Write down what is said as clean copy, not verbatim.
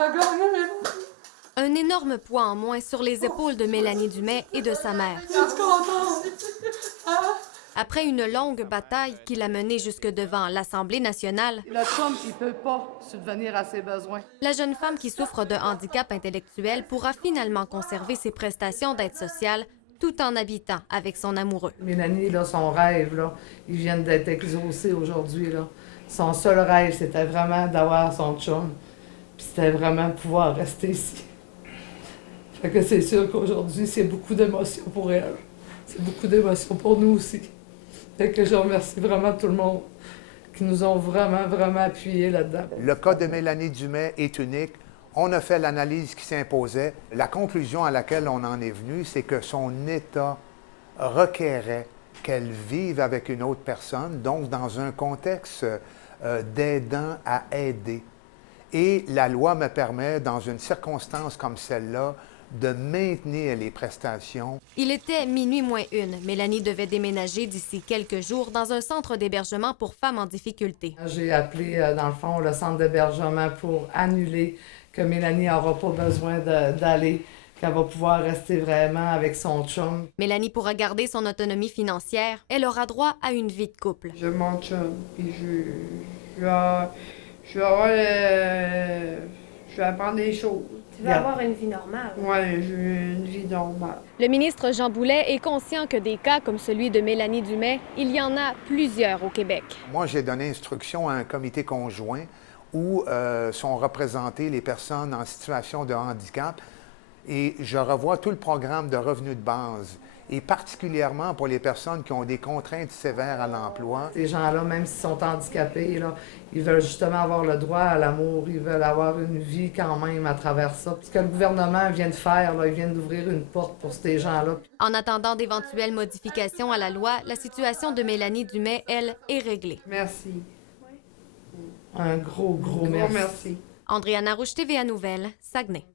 a gagné, Mélanie. Un énorme poids en moins sur les épaules de Mélanie Dumais et de sa mère. Je suis contente. Après une longue bataille qui l'a menée jusque devant l'Assemblée nationale, Le chum, il peut pas subvenir à ses besoins. la jeune femme qui souffre de handicap intellectuel pourra finalement conserver ses prestations d'aide sociale tout en habitant avec son amoureux. Mélanie, là, son rêve, là, il vient d'être exaucé aujourd'hui, là. Son seul rêve, c'était vraiment d'avoir son chum. Puis c'était vraiment pouvoir rester ici. Fait que c'est sûr qu'aujourd'hui, c'est beaucoup d'émotions pour elle. C'est beaucoup d'émotions pour nous aussi. Fait que je remercie vraiment tout le monde qui nous ont vraiment, vraiment appuyés là-dedans. Le cas de Mélanie Dumais est unique. On a fait l'analyse qui s'imposait. La conclusion à laquelle on en est venu, c'est que son état requérait qu'elle vive avec une autre personne, donc dans un contexte d'aidant à aider. Et la loi me permet, dans une circonstance comme celle-là, de maintenir les prestations. Il était minuit moins une. Mélanie devait déménager d'ici quelques jours dans un centre d'hébergement pour femmes en difficulté. J'ai appelé, dans le fond, le centre d'hébergement pour annuler que Mélanie n'aura pas besoin d'aller, qu'elle va pouvoir rester vraiment avec son chum. Mélanie pourra garder son autonomie financière. Elle aura droit à une vie de couple. Je mon chum, puis je vais apprendre des choses. Tu veux avoir une vie normale. Ouais, je veux une vie normale. Le ministre Jean Boulet est conscient que des cas comme celui de Mélanie Dumais, il y en a plusieurs au Québec. Moi, j'ai donné instruction à un comité conjoint où sont représentées les personnes en situation de handicap et je revois tout le programme de revenus de base et particulièrement pour les personnes qui ont des contraintes sévères à l'emploi. Ces gens-là, même s'ils sont handicapés, là, ils veulent justement avoir le droit à l'amour, ils veulent avoir une vie quand même à travers ça. Ce que le gouvernement vient de faire, là, il vient d'ouvrir une porte pour ces gens-là. En attendant d'éventuelles modifications à la loi, la situation de Mélanie Dumais, elle, est réglée. Merci. Un gros Gros merci. merci. Andréana Rouge, TVA Nouvelles, Saguenay.